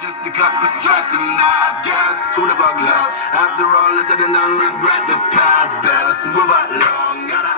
Just to cut the stress and I guess who the fuck left? After all is said and done, regret the past best. Move along, gotta